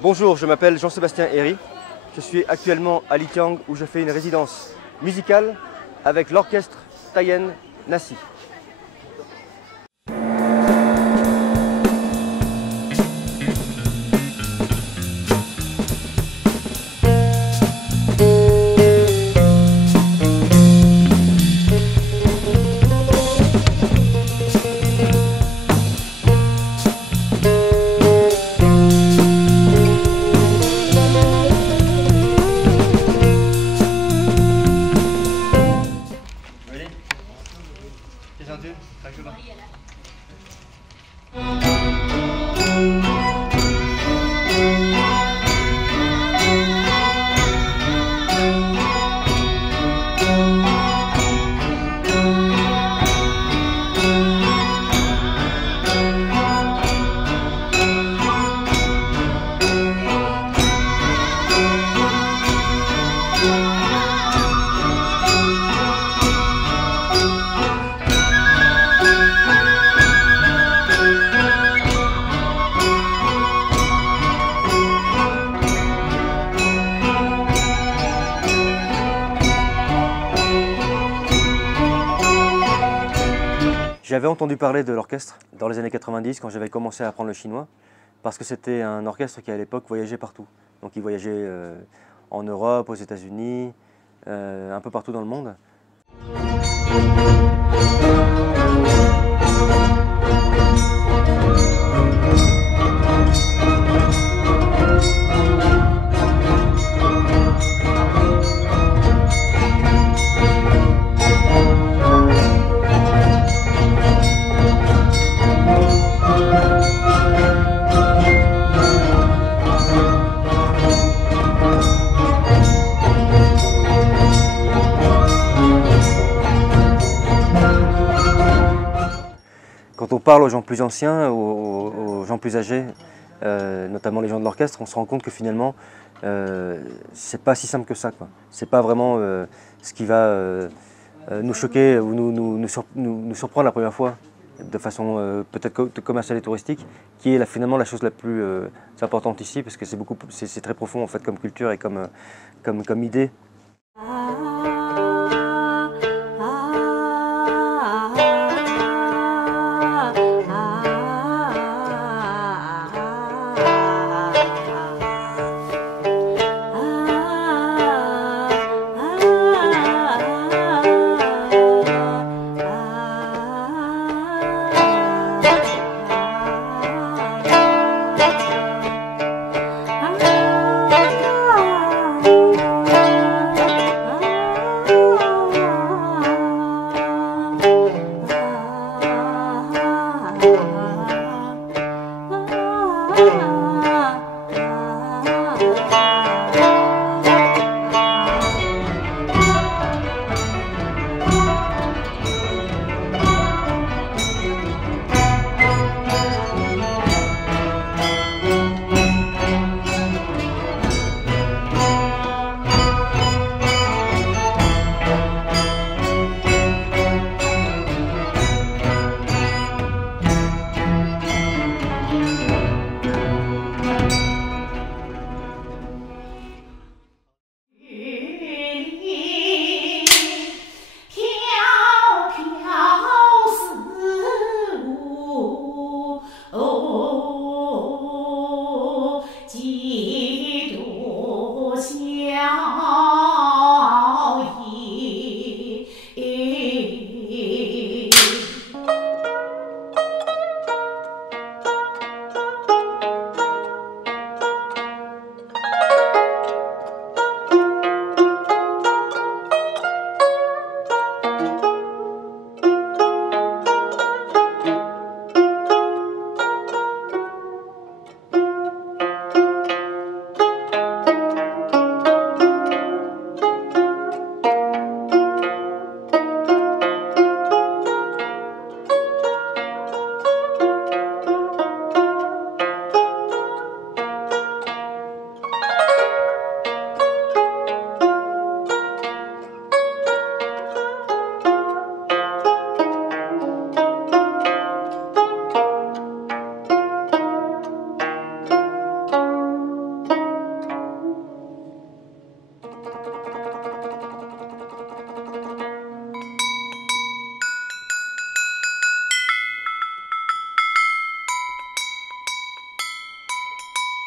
Bonjour, je m'appelle Jean-Sébastien Herry. Je suis actuellement à Lijiang où je fais une résidence musicale avec l'orchestre Tayen Nasi. J'avais entendu parler de l'orchestre dans les années 90 quand j'avais commencé à apprendre le chinois parce que c'était un orchestre qui à l'époque voyageait partout. Donc il voyageait en Europe, aux États-Unis, un peu partout dans le monde. Quand on parle aux gens plus anciens, aux gens plus âgés, notamment les gens de l'orchestre, on se rend compte que finalement, c'est pas si simple que ça, quoi. C'est pas vraiment ce qui va nous choquer ou nous surprendre la première fois, de façon peut-être commerciale et touristique, qui est finalement la chose la plus importante ici, parce que c'est très profond en fait comme culture et comme idée.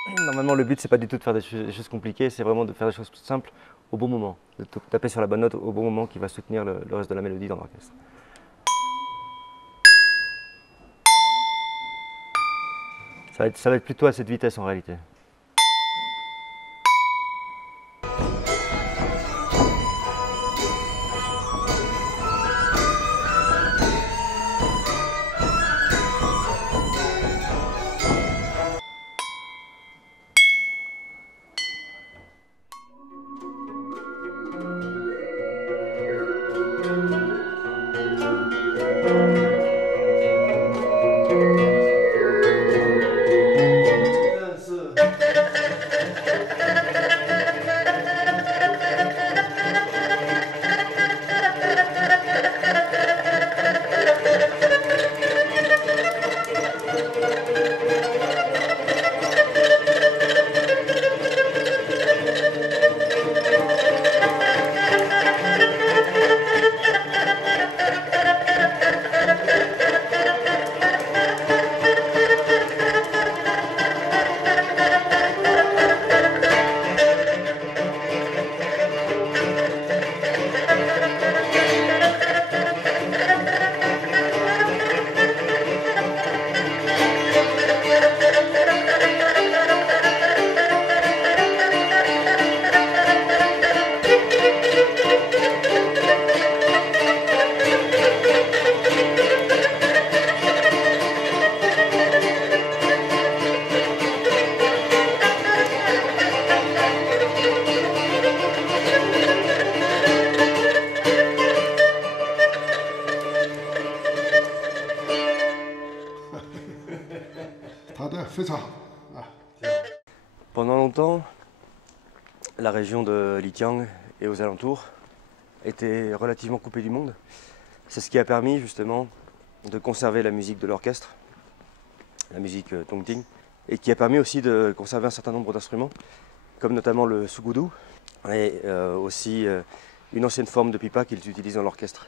Normalement, le but, c'est pas du tout de faire des choses compliquées, c'est vraiment de faire des choses simples au bon moment, de taper sur la bonne note au bon moment qui va soutenir le reste de la mélodie dans l'orchestre. Ça va être plutôt à cette vitesse en réalité. Pendant longtemps, la région de Lijiang et aux alentours était relativement coupée du monde. C'est ce qui a permis justement de conserver la musique de l'orchestre, la musique Tongting, et qui a permis aussi de conserver un certain nombre d'instruments, comme notamment le sugudu, et aussi une ancienne forme de pipa qu'ils utilisent dans l'orchestre.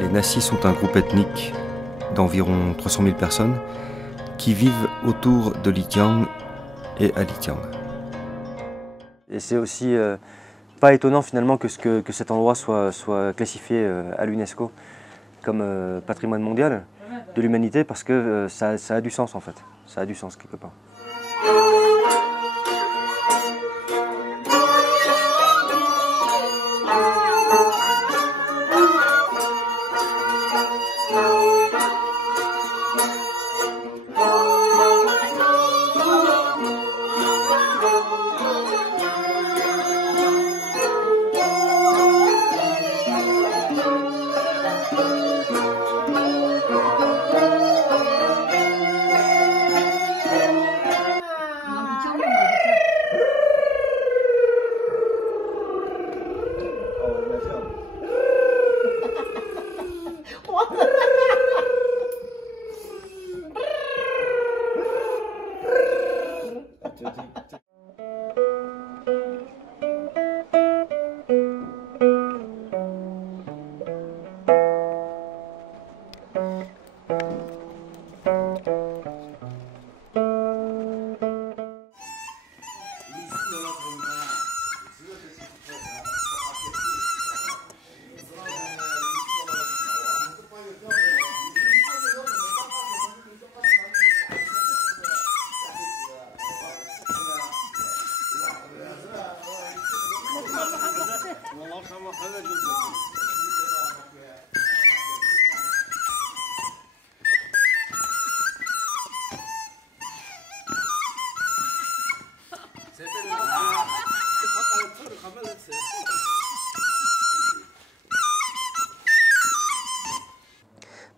Les Nassis sont un groupe ethnique d'environ 300 000 personnes qui vivent autour de Lijiang et à Lijiang. Et c'est aussi pas étonnant finalement que cet endroit soit classifié à l'UNESCO comme patrimoine mondial de l'humanité parce que ça a du sens en fait, ça a du sens quelque part.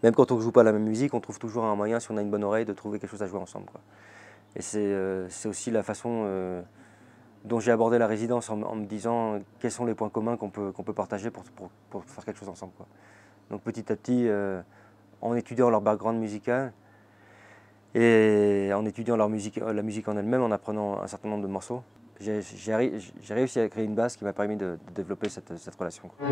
Même quand on ne joue pas la même musique, on trouve toujours un moyen, si on a une bonne oreille, de trouver quelque chose à jouer ensemble, quoi. Et c'est aussi la façon dont j'ai abordé la résidence en me disant quels sont les points communs qu'on peut partager pour faire quelque chose ensemble, quoi. Donc petit à petit, en étudiant leur background musical et en étudiant la musique en elle-même, en apprenant un certain nombre de morceaux, j'ai réussi à créer une base qui m'a permis de développer cette relation, quoi.